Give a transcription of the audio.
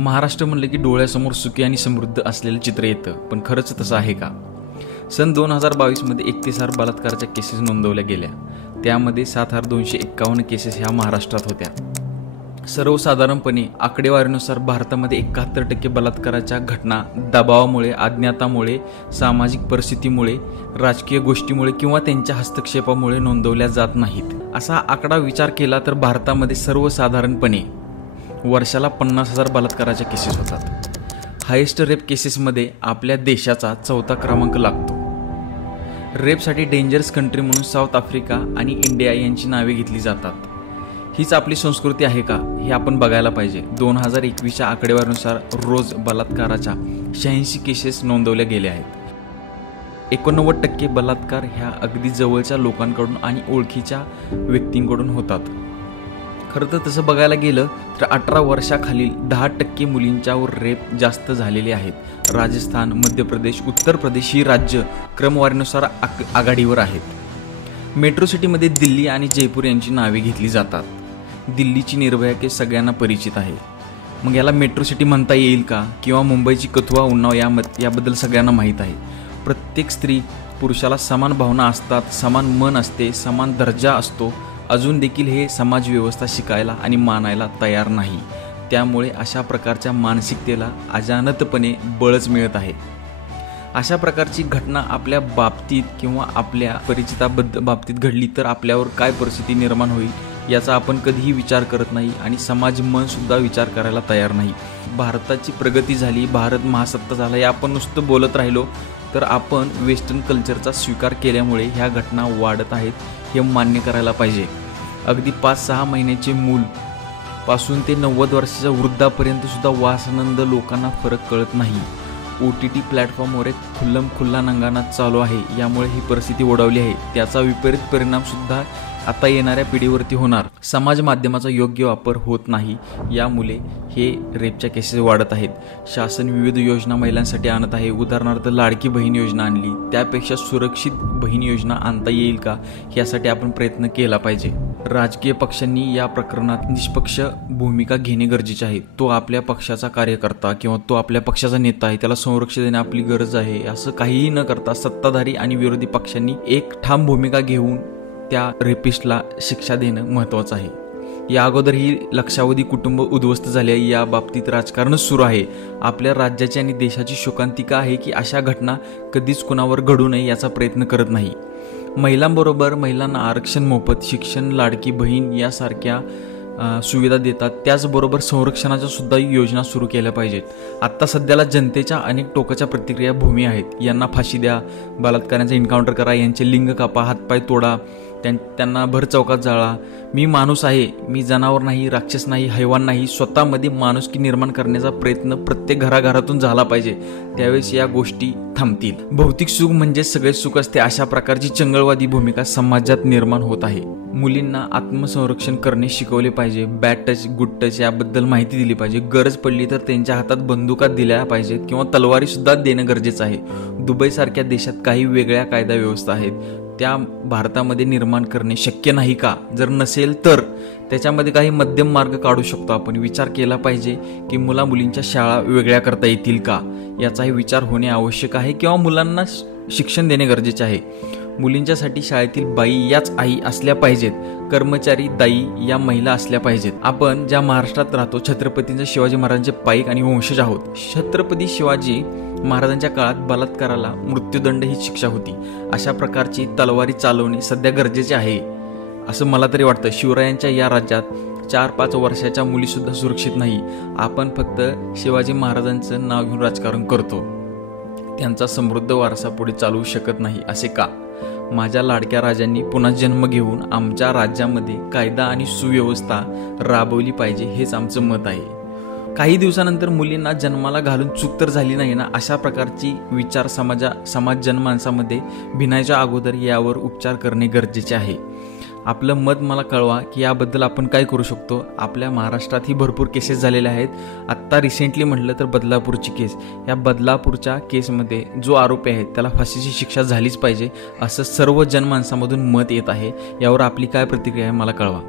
महाराष्ट्र म्हणलं की डोळ्यासमोर सुखी आणि समृद्ध असलेलं चित्र येतं, पण खरंच तसं आहे का? सन 2022 मध्ये 31,000 बलात्काराच्या केसेस नोंदवल्या गेल्या. त्यामध्ये 7,251 केसेस ह्या महाराष्ट्रात होत्या. सर्वसाधारणपणे आकडेवारीनुसार भारतामध्ये 71% बलात्काराच्या घटना दबावामुळे, अज्ञातामुळे, सामाजिक परिस्थितीमुळे, राजकीय गोष्टीमुळे किंवा त्यांच्या हस्तक्षेपामुळे नोंदवल्या जात नाहीत. असा आकडा विचार केला तर भारतामध्ये सर्वसाधारणपणे वर्षाला 50,000 बलात्काराच्या केसेस होतात. हायेस्ट रेप केसेसमध्ये आपल्या देशाचा 4था क्रमांक लागतो. रेपसाठी डेंजरस कंट्री म्हणून साऊथ आफ्रिका आणि इंडिया यांची नावे घेतली जातात. हीच आपली संस्कृती आहे का, हे आपण बघायला पाहिजे. 2021च्या आकडेवारीनुसार रोज बलात्काराच्या 86 केसेस नोंदवल्या गेल्या आहेत. 89% बलात्कार ह्या अगदी जवळच्या लोकांकडून आणि ओळखीच्या व्यक्तींकडून होतात. खरं तर तसं बघायला गेलं तर 18 वर्षाखालील 10% मुलींच्यावर रेप जास्त झालेले आहेत. राजस्थान, मध्य प्रदेश, उत्तर प्रदेश ही राज्य क्रमवारीनुसार आघाडीवर आहेत. मेट्रो सिटीमध्ये दिल्ली आणि जयपूर यांची नावे घेतली जातात. दिल्लीची निर्भया केस सगळ्यांना परिचित आहे. मग याला मेट्रो सिटी म्हणता येईल का? किंवा मुंबईची कथुआ, उन्नाव याबद्दल सगळ्यांना माहीत आहे. प्रत्येक स्त्री पुरुषाला समान भावना असतात, समान मन असते, समान दर्जा असतो. अजून देखील हे समाज व्यवस्था शिकायला आणि मानायला तयार नाही. त्यामुळे अशा प्रकारच्या मानसिकतेला अजानतपणे बळच मिळत आहे. अशा प्रकारची घटना आपल्या बाबतीत किंवा आपल्या परिचिताबाबतीत घडली तर आपल्यावर काय परिस्थिती निर्माण होईल याचा आपण कधीही विचार करत नाही आणि समाज मनसुद्धा विचार करायला तयार नाही. भारताची प्रगती झाली, भारत महासत्ता झाला हे आपण नुसतं बोलत राहिलो तर आपण वेस्टर्न कल्चरचा स्वीकार केल्यामुळे ह्या घटना वाढत आहेत हे मान्य करायला पाहिजे. अगदी 5-6 महिन्याचे मूल पासून ते 90 वर्षाच्या वृद्धापर्यंत सुद्धा वासनंद लोकांना फरक कळत नाही. OTT प्लॅटफॉर्मवर एक खुल्ला नंगानाच चालू आहे. यामुळे ही परिस्थिती ओढावली आहे. त्याचा विपरीत परिणाम सुद्धा आता येणाऱ्या पिढीवरती होणार. समाज माध्यमाचा योग्य वापर होत नाही, यामुळे हे रेपच्या केसेस वाढत आहेत. शासन विविध योजना महिलांसाठी आणत आहे. उदाहरणार्थ लाडकी बहीण योजना आणली, त्यापेक्षा सुरक्षित बहीण योजना आणता येईल का यासाठी आपण प्रयत्न केला पाहिजे. राजकीय पक्षांनी या प्रकरणात निष्पक्ष भूमिका घेणे गरजेचे आहे. तो आपल्या पक्षाचा कार्यकर्ता किंवा तो आपल्या पक्षाचा नेता आहे, त्याला संरक्षण देणे आपली गरज आहे असं काहीही न करता सत्ताधारी आणि विरोधी पक्षांनी एक ठाम भूमिका घेऊन त्या रेपिस्टला शिक्षा देणं महत्त्वाचं आहे. या अगोदर ही लक्षावधी कुटुंब उद्ध्वस्त झाले आहे. या बाबतीत राजकारणच सुरू आहे. आपल्या राज्याची आणि देशाची शोकांतिका आहे की अशा घटना कधीच कुणावर घडू नये याचा प्रयत्न करत नाही. महिलांबरोबर महिलांना आरक्षण, मोफत शिक्षण, लाडकी बहीण यासारख्या सुविधा देतात. त्याचबरोबर संरक्षणाच्या सुद्धा योजना सुरू केल्या पाहिजेत. आत्ता सध्याला जनतेच्या अनेक टोकाच्या प्रतिक्रिया भूमी आहेत. यांना फाशी द्या, बलात्कारांचा एन्काउंटर करा, यांचे लिंग कापा, हातपाय तोडा, त्यांना भर चौकात जाळा. मी माणूस आहे, मी जनावर नाही, राक्षस नाही, हैवान नाही. स्वतःमध्ये माणुसकी निर्माण करण्याचा प्रयत्न प्रत्येक घराघरातून झाला पाहिजे. त्यावेळेस या गोष्टी थांबतील. भौतिक सुख म्हणजे सगळे सुख असते, अशा प्रकारची चंगळवादी भूमिका समाजात निर्माण होत आहे. मुलींना आत्मसंरक्षण करणे शिकवले पाहिजे. बॅड टच, गुड टच याबद्दल माहिती दिली पाहिजे. गरज पडली तर त्यांच्या हातात बंदुका दिल्या पाहिजेत किंवा तलवारी सुद्धा देणं गरजेचं आहे. दुबईसारख्या देशात काही वेगळ्या कायदा व्यवस्था आहेत, त्या भारतामध्ये निर्माण करणे शक्य नाही का? जर नसेल तर त्याच्यामध्ये काही मध्यम मार्ग काढू शकतो आपण. विचार केला पाहिजे की मुलींच्या शाळा वेगळ्या करता येतील का, याचाही विचार होणे आवश्यक आहे. किंवा मुलांना शिक्षण देणे गरजेचे आहे. मुलींच्यासाठी शाळेतील बाई याच आई असल्या पाहिजेत. कर्मचारी दाई या महिला असल्या पाहिजेत. आपण ज्या महाराष्ट्रात राहतो, छत्रपतींच्या शिवाजी महाराजांचे पाईक आणि वंशज आहोत. छत्रपती शिवाजी महाराजांच्या काळात बलात्काराला मृत्यूदंड ही शिक्षा होती. अशा प्रकारची तलवारी चालवणे सध्या गरजेचे आहे असं मला तरी वाटतं. शिवरायांच्या या राज्यात 4-5 वर्षाच्या मुलीसुद्धा सुरक्षित नाही. आपण फक्त शिवाजी महाराजांचं नाव घेऊन राजकारण करतो. त्यांचा समृद्ध वारसा पुढे चालवू शकत नाही असे का? माझ्या लाडक्या राजांनी पुन्हा जन्म घेऊन आमच्या राज्यामध्ये कायदा आणि सुव्यवस्था राबवली पाहिजे, हेच आमचं मत आहे. काही दिवसानंतर मुलींना जन्माला घालून चूक तर झाली नाही ना, अशा प्रकारची विचार समाज जनमानसामध्ये भिनायच्या अगोदर यावर उपचार करणे गरजेचे आहे. आपलं मत मला कळवा की याबद्दल आपण काय करू शकतो. आपल्या महाराष्ट्रातही भरपूर केसेस झालेल्या आहेत. आत्ता रिसेंटली म्हटलं तर बदलापूरची केस, या बदलापूरच्या केसमध्ये जो आरोपी आहे त्याला फाशीची शिक्षा झालीच पाहिजे असं सर्व जनमानसामधून मत येत आहे. यावर आपली काय प्रतिक्रिया आहे मला कळवा.